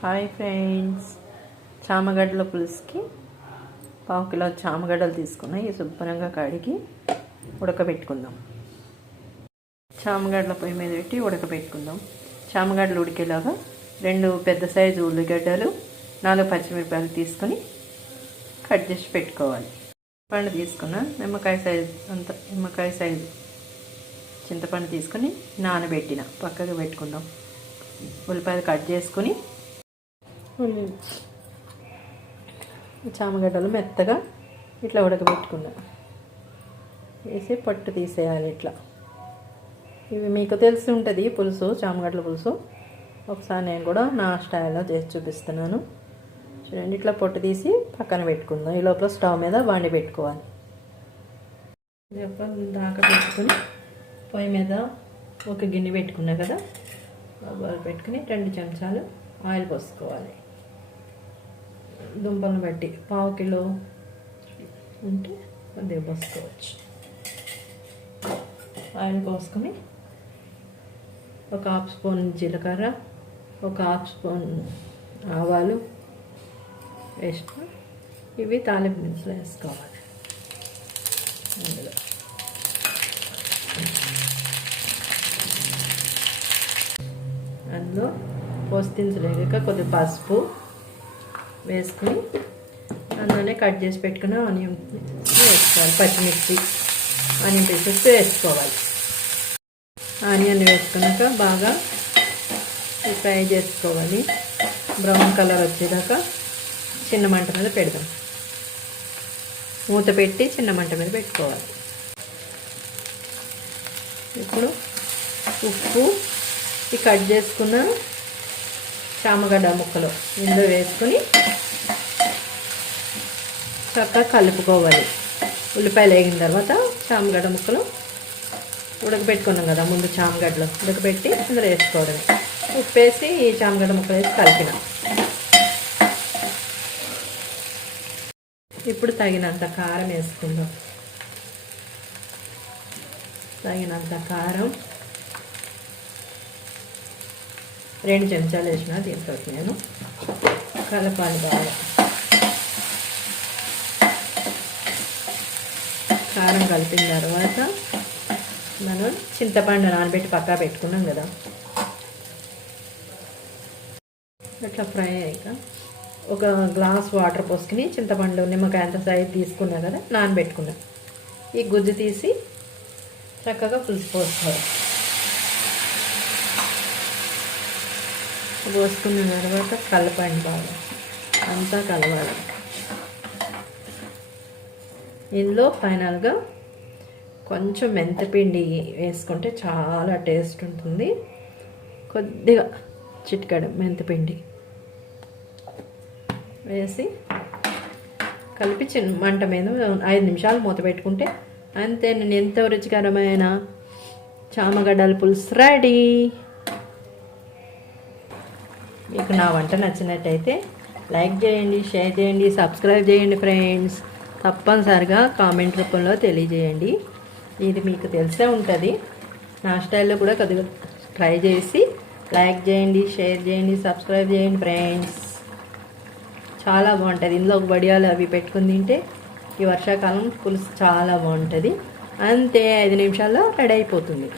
Hi friends, చామగడ్డల పులుసుకి పావు kilo చామగడ్డలు తీసుకున్నాయి. ఈ శుభ్రంగా కడిగి ఉడకబెట్టుకుందాం. చామగడ్డల పొయ్యి మీద పెట్టి ఉడకబెట్టుకుందాం. చామగడ్డలు ఉడికేలాగా 2 పెద్ద సైజు ఉల్లిగడ్డలు, 4 పచ్చిమిరపకాయలు తీసుకొని కట్ చేసి పెట్టుకోవాలి. పండు తీసుకున్న నిమ్మకాయ సైజు చింతపండు తీసుకొని నానబెట్టిన పక్కకు పెట్టుకుందాం. ఉల్లిపాయలు కట్ చేసుకొని చామగడ్డలు మెత్తగా ఇట్లా ఉడకబెట్టుకుందాం. వేసి పొట్టు తీసేయాలి. ఇట్లా ఇవి మీకు తెలిసి ఉంటుంది పులుసు, చామగడ్డల పులుసు. ఒకసారి నేను కూడా నా స్టైల్లో చేసి చూపిస్తున్నాను. చూడండి, ఇట్లా పొట్టు తీసి పక్కన పెట్టుకుందాం. ఈ లోపల స్టవ్ మీద వండి పెట్టుకోవాలి. దాకా పెట్టుకుని పొయ్యి మీద ఒక గిన్నె పెట్టుకున్నా కదా, పెట్టుకుని 2 చెంచాలు ఆయిల్ పోసుకోవాలి. దుంపలను బట్టి పావు కిలో ఉంటే కొద్దిగా పోసుకోవచ్చు. ఆయిల్ పోసుకొని ఒక 1/2 స్పూన్ జీలకర్ర, ఒక 1/2 స్పూన్ ఆవాలు వేసుకొని ఇవి తాలింపు దినుసులు వేసుకోవాలి. అందులో పోసి దినుసులు కొద్దిగా పసుపు వేసుకుని అందులోనే కట్ చేసి పెట్టుకున్న ఆనియన్ వేసుకోవాలి. పచ్చిమిర్చి, ఆనియన్ పీసెస్ వేసుకోవాలి. ఆనియన్ వేసుకున్నాక బాగా ఫ్రై చేసుకోవాలి. బ్రౌన్ కలర్ వచ్చేదాకా చిన్న మంట మీద పెడదాం. మూత పెట్టి చిన్న మంట మీద పెట్టుకోవాలి. ఇప్పుడు ఉప్పు, ఈ కట్ చేసుకున్న చామగడ్డ ముక్కలు ఇందులో వేసుకొని చక్కగా కలుపుకోవాలి. ఉల్లిపాయలు వేగిన తర్వాత చామగడ్డ ముక్కలు ఉడకబెట్టుకున్నాం కదా ముందు, చామగడ్డలు ఉడకబెట్టి ఇందులో వేసుకోవడమే. ఉప్పు వేసి ఈ చామగడ్డ ముక్కలు వేసి కలిపిన. ఇప్పుడు తగినంత కారం వేసుకుందాం. తగినంత కారం 2 చెంచాలు వేసిన దీంతో నేను కలపాలి బాగా. కారం కలిపిన తర్వాత మనం చింతపండు నానబెట్టి పక్కా పెట్టుకున్నాం కదా, అట్లా ఫ్రై అయ్యాక ఒక గ్లాస్ వాటర్ పోసుకుని చింతపండు నిమ్మకాయ అంత సైజ్ తీసుకున్నా కదా, నానబెట్టుకున్నా. ఈ గుజ్జు తీసి చక్కగా పులుసు పోసుకోవాలి. పోసుకున్న తర్వాత కలపండి బాగా, అంతా కలవాలి. ఇందులో ఫైనల్గా కొంచెం మెంతిపిండి వేసుకుంటే చాలా టేస్ట్ ఉంటుంది. కొద్దిగా చిటికెడు మెంతిపిండి వేసి కలిపి చిన్న మంట మీద 5 నిమిషాలు మూత పెట్టుకుంటే అంతే. నేను ఎంతో రుచికరమైన చామగడ్డల పులుసు రెడీ. మీకు నా వంట నచ్చినట్టయితే లైక్ చేయండి, షేర్ చేయండి, సబ్స్క్రైబ్ చేయండి ఫ్రెండ్స్. తప్పనిసరిగా కామెంట్ రూపంలో తెలియజేయండి. ఇది మీకు తెలిసే ఉంటుంది. నా స్టైల్లో కూడా కొద్దిగా ట్రై చేసి లైక్ చేయండి, షేర్ చేయండి, సబ్స్క్రైబ్ చేయండి ఫ్రెండ్స్. చాలా బాగుంటుంది. ఇందులో వడియాలు అవి పెట్టుకుని తింటే ఈ వర్షాకాలం పులుసు చాలా బాగుంటుంది. అంతే, 5 నిమిషాల్లో రెడీ అయిపోతుంది.